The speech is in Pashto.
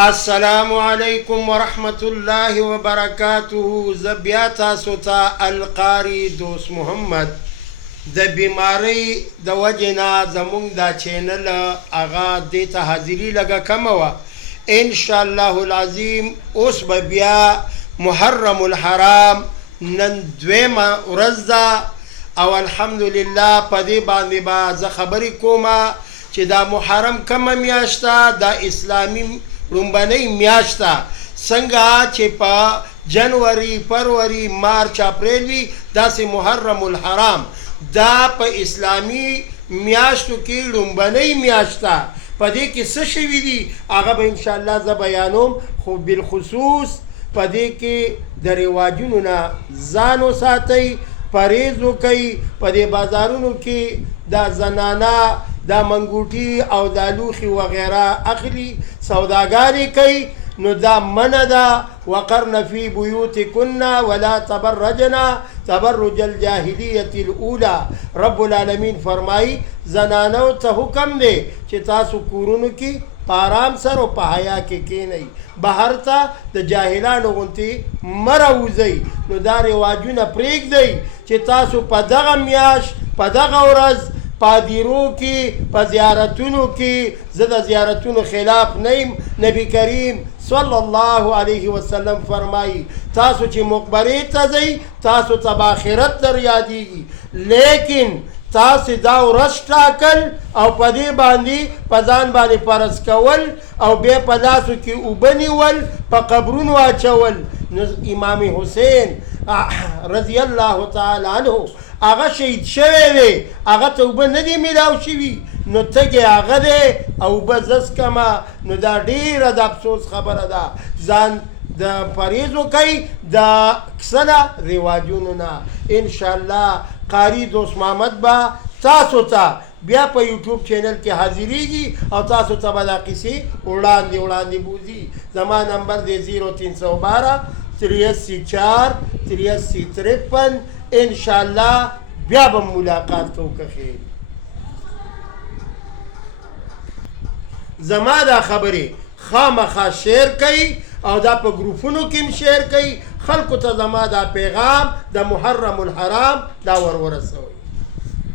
السلام علیکم ورحمت الله وبرکاته. زبیا تاسو ته القاری دوست محمد د بیماری د وجنا زمونږ دا چینل اغا دیتا حاضری لگا کم و ان شاء الله العظیم. اوس به بیا محرم الحرام نن دویمه ورځ ده او الحمدلله په دې باندې به زه خبرې کومه چې دا محرم کومه میاشت ده، دا اسلامي لومبنۍ میاشت ده. څنګه چې په جنوري، فروری، مارچ، اپریل وي، داسې محرم الحرام دا په اسلامي میاشتو کې لومبنۍ میاشت ده. په دې کې څه شوي دي هغه به انشاءالله زه بیانوم، خو بالخصوص په دې کې د رواجونو نه ځان وساتئ، پرهیز وکئ. په دې بازارونو کې دا زنانه دا منګوټي او دا لوښي وغیره اخلي، سوداګانې کوي، نو دا منع ده. وقرن فی بیوتکن ولا تبرجنا تبرج الجاهلیة الاولى. رب العالمین فرمایی زنانو ته حکم دی چې تاسو کورونو کې په آرام سره او په حیا کې کینئ، بهر ته د جاهلانو غوندې مه راوځئ. نو دا رواجونه پرېږدئ چې تاسو په دغه میاشت، په دغه ورځ پادیرو کې، په زیارتونو کې، زه د زیارتونو خلاف نه یم. نبی کریم صلی الله علیه وسلم فرمایی تاسو چې مقبرې ته ځئ تاسو ته به آخرت در یادیږي، لیکن تاسو دا ورځ ټاکل او په دې باندې په ځان باندې فرض کول او بیا په لاسو کې اوبه نیول، په قبرونو اچول. نو امام حسین رضی الله تعالی عنه هغه شهید شوی دی، هغه ته اوبه نه دي میلاو شوي، نو تږی هغه دی او اوبه زه څکمه. نو دا ډېره د افسوس خبره ده. ځان د پرهیز وکئ د کسله رواجونو نه. انشاءالله قاری دوست محمد به تاسو ته بیا په یوټیوب چینل کې حاضریږي او تاسو ته به دا کیسې وړاندې بوځي. زما نمبر دی 0312 83 4 83 53. انشاءالله بیا به ملاقات کوو که خیر. زما دا خبرې خامخا شیر کوي او دا په ګروپونو کې هم شیر کوي. خلکو ته زما دا پیغام د محرم الحرام دا ورسوئ.